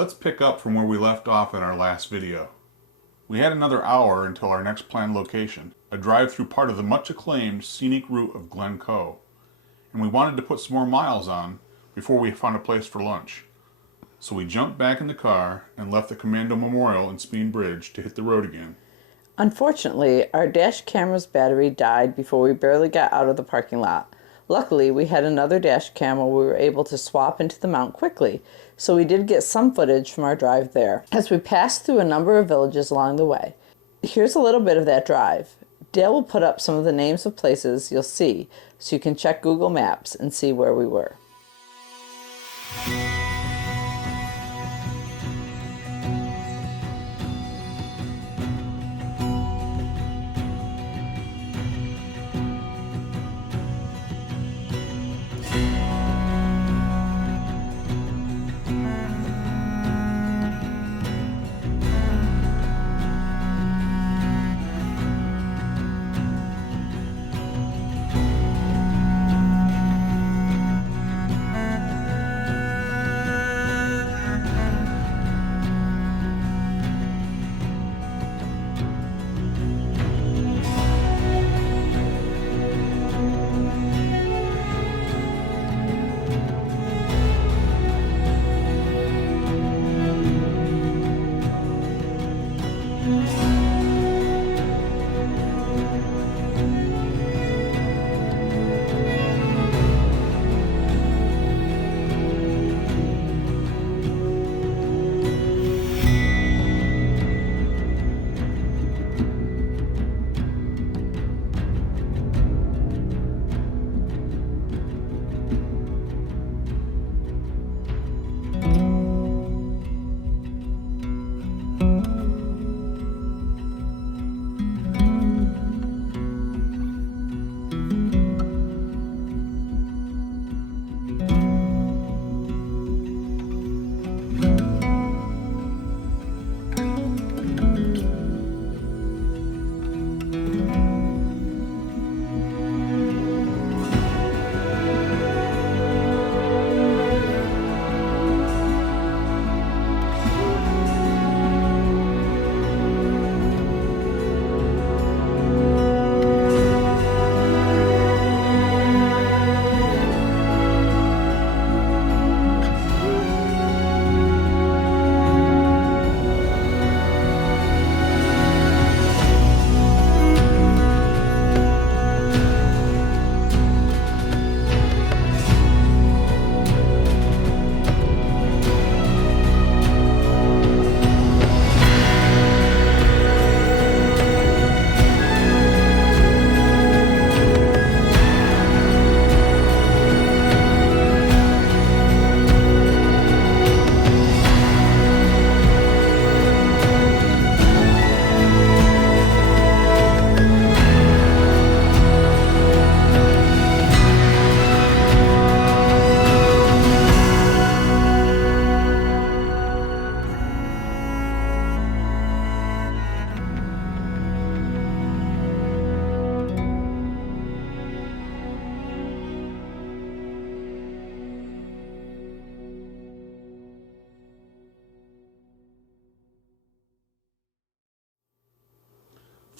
Let's pick up from where we left off in our last video. We had another hour until our next planned location, a drive through part of the much acclaimed scenic route of Glencoe, and we wanted to put some more miles on before we found a place for lunch. So we jumped back in the car and left the Commando Memorial and Spean Bridge to hit the road again. Unfortunately, our dash camera's battery died before we barely got out of the parking lot. Luckily, we had another dash camera we were able to swap into the mount quickly, so we did get some footage from our drive there, as we passed through a number of villages along the way. Here's a little bit of that drive. Dale will put up some of the names of places you'll see, so you can check Google Maps and see where we were.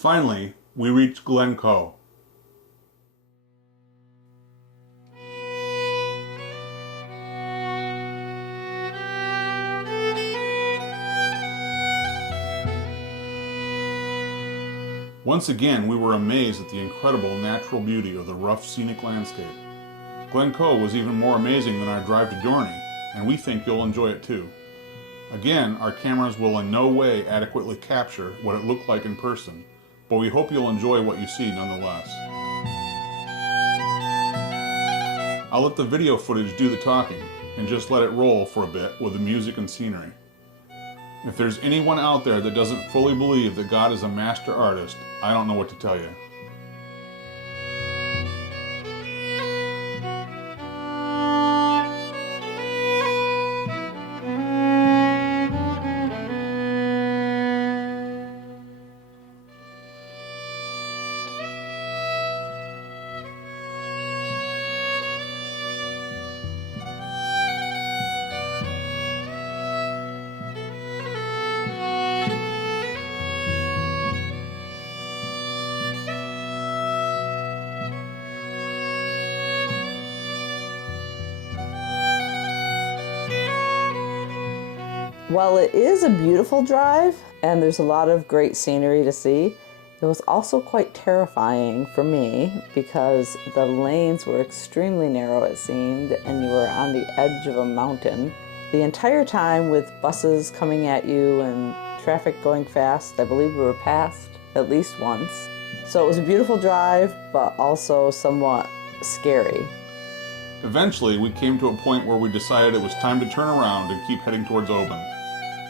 Finally, we reached Glencoe. Once again, we were amazed at the incredible natural beauty of the rough, scenic landscape. Glencoe was even more amazing than our drive to Dorney, and we think you'll enjoy it too. Again, our cameras will in no way adequately capture what it looked like in person, but we hope you'll enjoy what you see nonetheless. I'll let the video footage do the talking, and just let it roll for a bit with the music and scenery. If there's anyone out there that doesn't fully believe that God is a master artist, I don't know what to tell you. While it is a beautiful drive and there's a lot of great scenery to see, it was also quite terrifying for me because the lanes were extremely narrow, it seemed, and you were on the edge of a mountain the entire time with buses coming at you and traffic going fast. I believe we were passed at least once. So it was a beautiful drive, but also somewhat scary. Eventually, we came to a point where we decided it was time to turn around and keep heading towards Oban.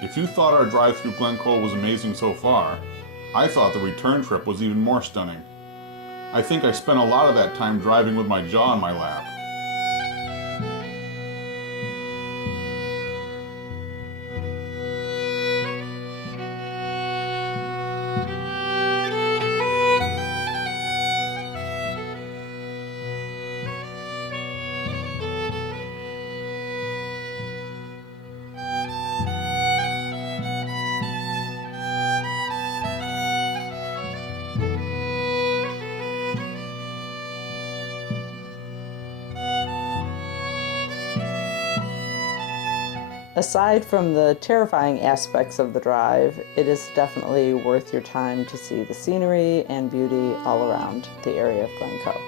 If you thought our drive through Glencoe was amazing so far, I thought the return trip was even more stunning. I think I spent a lot of that time driving with my jaw in my lap. Aside from the terrifying aspects of the drive, it is definitely worth your time to see the scenery and beauty all around the area of Glencoe.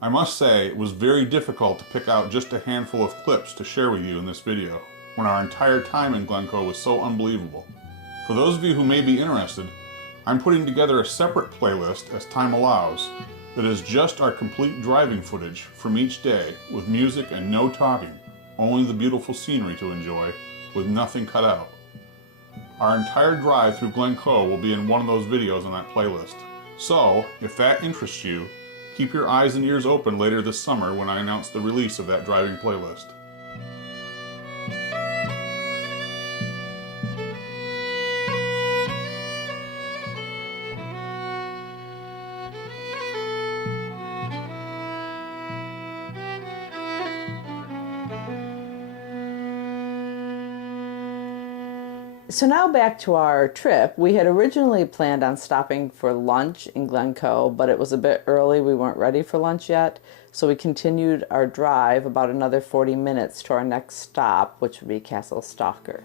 I must say, it was very difficult to pick out just a handful of clips to share with you in this video, when our entire time in Glencoe was so unbelievable. For those of you who may be interested, I'm putting together a separate playlist as time allows that is just our complete driving footage from each day with music and no talking, only the beautiful scenery to enjoy with nothing cut out. Our entire drive through Glencoe will be in one of those videos on that playlist. So, if that interests you, keep your eyes and ears open later this summer when I announce the release of that driving playlist. So now back to our trip. We had originally planned on stopping for lunch in Glencoe, but it was a bit early. We weren't ready for lunch yet. So we continued our drive about another 40 minutes to our next stop, which would be Castle Stalker.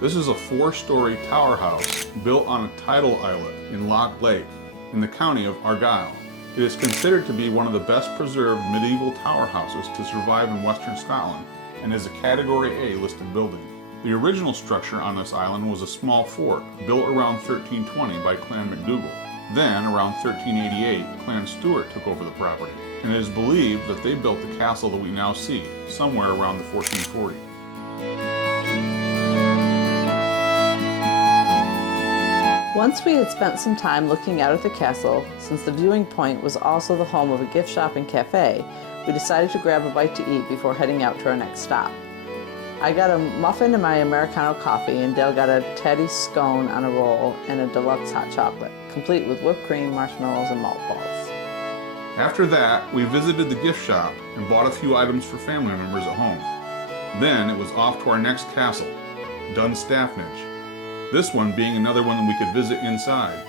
This is a 4-story tower house built on a tidal islet in Loch Lake in the county of Argyll. It is considered to be one of the best preserved medieval tower houses to survive in Western Scotland and is a Category A listed building. The original structure on this island was a small fort built around 1320 by Clan MacDougall. Then, around 1388, Clan Stewart took over the property, and it is believed that they built the castle that we now see, somewhere around the 1440. Once we had spent some time looking out at the castle, since the viewing point was also the home of a gift shop and cafe, we decided to grab a bite to eat before heading out to our next stop. I got a muffin and my Americano coffee, and Dale got a Teddy scone on a roll and a deluxe hot chocolate, complete with whipped cream, marshmallows, and malt balls. After that, we visited the gift shop and bought a few items for family members at home. Then it was off to our next castle, Dunstaffnage. This one being another one that we could visit inside.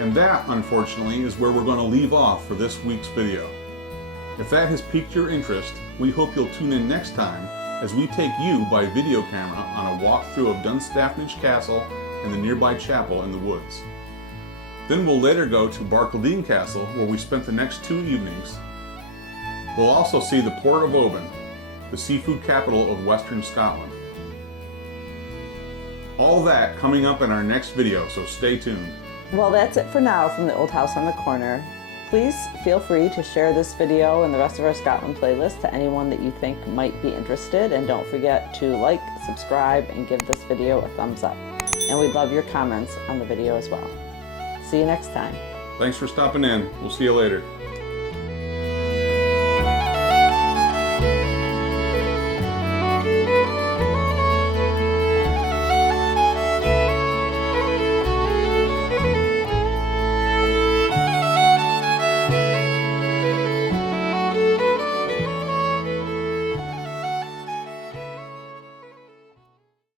And that, unfortunately, is where we're going to leave off for this week's video. If that has piqued your interest, we hope you'll tune in next time as we take you by video camera on a walkthrough of Dunstaffnage Castle and the nearby chapel in the woods. Then we'll later go to Barcaldine Castle, where we spent the next 2 evenings. We'll also see the Port of Oban, the seafood capital of Western Scotland. All that coming up in our next video, so stay tuned. Well, that's it for now from the Old House on the Corner. Please feel free to share this video and the rest of our Scotland playlist to anyone that you think might be interested, and don't forget to like, subscribe, and give this video a thumbs up. And we'd love your comments on the video as well. See you next time. Thanks for stopping in. We'll see you later.